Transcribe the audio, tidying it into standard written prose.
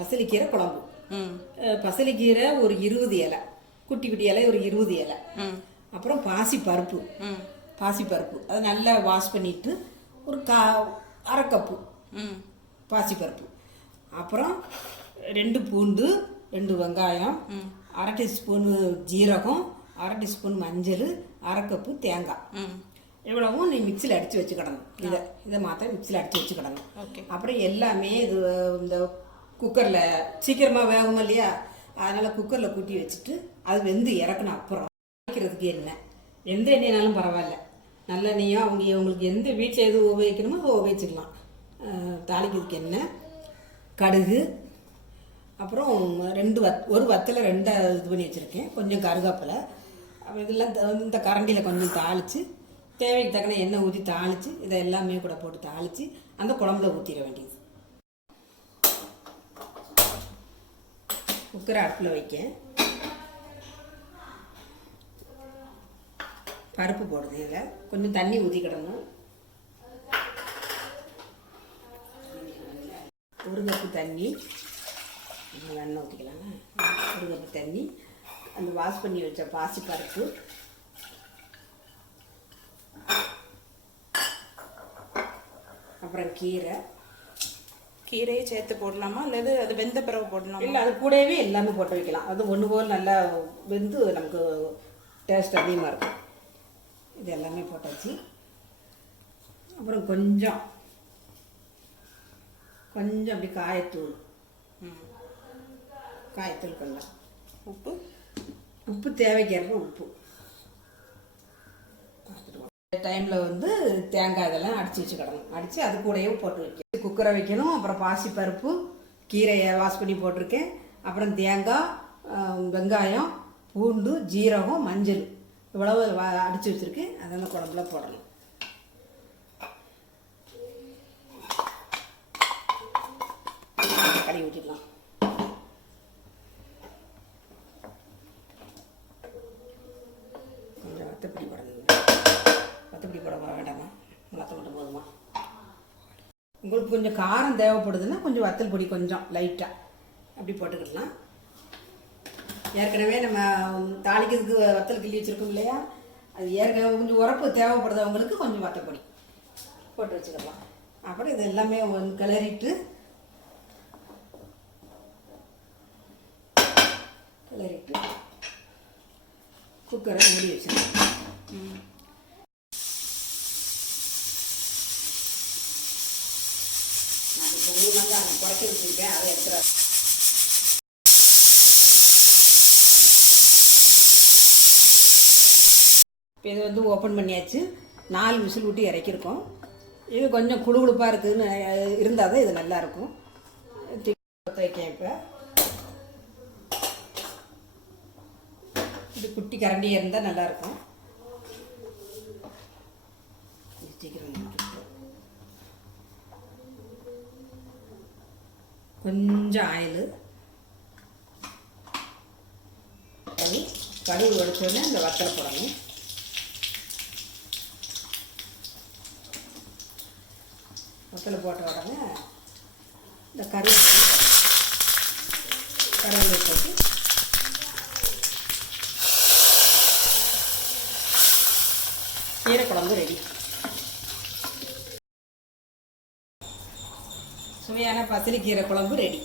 பசலிக்கீரை குழம்பு. பசலிக்கீரை ஒரு 20 இலை, குட்டி குட்டி இலை ஒரு 20 இலை. அப்புறம் பாசிப்பருப்பு அதை நல்லா வாஷ் பண்ணிட்டு ஒரு அரை கப்பு பாசிப்பருப்பு. அப்புறம் 2 பூண்டு, 2 வெங்காயம், அரை டீஸ்பூனு ஜீரகம், அரை டீஸ்பூன் மஞ்சள், அரை கப்பு தேங்காய். இவ்வளவும் நீ மிக்சியில் அடித்து வச்சுக்கிடணும். இதை மாத்திரம் மிக்சியில் அடித்து வச்சுக்கிடணும். அப்புறம் எல்லாமே இது இந்த குக்கரில் சீக்கிரமாக வேகும் இல்லையா, அதனால் குக்கரில் கூட்டி வச்சுட்டு அது வெந்து இறக்கணும். அப்புறம் வைக்கிறதுக்கு எந்த எண்ணெய்னாலும் பரவாயில்ல, நல்லெண்ணெயோ உங்களுக்கு எந்த வீட்டில் எது உபயோகிக்கணுமோ அதை உபயோகிச்சுக்கலாம். தாளிக்கிறதுக்கு எண்ணெய், கடுகு, அப்புறம் ஒரு வத்தலை 2 இது பண்ணி வச்சுருக்கேன், கொஞ்சம் கருவேப்பிலை. இதெல்லாம் இந்த கரண்டியில் கொஞ்சம் தாளித்து தேவைக்கு தக்கன எண்ணெய் ஊற்றி தாளித்து இதை எல்லாமே கூட போட்டு தாளித்து அந்த குழம்புல ஊற்றிட வேண்டியது. குக்கரை அடுப்பில் வைக்க, பருப்பு போடுது. இதில் கொஞ்சம் தண்ணி ஊற்றிக்கிடணும். 1 கப்பு தண்ணி, எண்ணெய் ஊற்றிக்கலாங்க. 1 கப்பு தண்ணி, அந்த வாஷ் பண்ணி வச்ச பாசிப்பருப்பு, அப்புறம் கீரையை சேர்த்து போடலாமா அல்லது அது வெந்த பிறகு போடலாமா? இல்லை, அது கூடவே எல்லாமே போட்டு வைக்கலாம். அது ஒன்று போல் நல்லா வெந்து நமக்கு டேஸ்ட் அதிகமாக இருக்கும். இது எல்லாமே போட்டாச்சு. அப்புறம் கொஞ்சம் அப்படி காயத்தூள் கொஞ்சம் உப்பு தேவைக்கேற்ப உப்பு. டைமில் தேங்காய் இதெல்லாம் அடித்து வச்சுக்கிடணும். அடித்து அது கூடயே போட்டு வைக்கணும். குக்கரை வைக்கணும். அப்புறம் பாசிப்பருப்பு, கீரையை வாஷ் பண்ணி போட்டிருக்கேன். அப்புறம் தேங்காய், வெங்காயம், பூண்டு, ஜீரகம், மஞ்சள் இவ்வளவு அடித்து வச்சுருக்கேன். அதெல்லாம் குழம்புல போடணும். கறி ஊற்றிக்கலாம். கொஞ்சம் வத்தப்பொடி போடணும். வத்தப்பொடி போட வேண்டாமா, மிளகாய் மட்டும் போதுமா? உங்களுக்கு கொஞ்சம் காரம் தேவைப்படுதுன்னா கொஞ்சம் வத்தல் பொடி கொஞ்சம் லைட்டாக அப்படி போட்டுக்கிடலாம். ஏற்கனவே நம்ம தாளிக்கிறதுக்கு வத்தல் கிள்ளி வச்சுருக்கோம் இல்லையா, அது ஏற்கனவே கொஞ்சம் உரப்பு தேவைப்படுறவங்களுக்கு கொஞ்சம் வத்தல் பொடி போட்டு வச்சுக்கலாம். அப்புறம் இது எல்லாமே கிளறிட்டு குக்கரை மூடி வச்சிடலாம். நான் இப்போ அங்கே குறைச்சி வச்சுருக்கேன், அதை எடுத்துகிற. இப்போ இது ஓப்பன் பண்ணியாச்சு. 4 விசில் விட்டு இறக்கிருக்கோம். இது கொஞ்சம் குழுகுழுப்பாக இருக்குதுன்னு இருந்தால் தான் இது நல்லாயிருக்கும். வைக்கேன். இப்போ இது குட்டி கரண்டியாக இருந்தால் நல்லாயிருக்கும். கொஞ்சம் ஆயில், கடுகு உடைச்சோடனே இந்த வத்தலை போடணும். வத்தலை போட்ட உடனே இந்த கருவேப்பிலை போட்டு கீரை குழம்பு ரெடி. சுவையான பசலிக்கீரை குழம்பு ரெடி.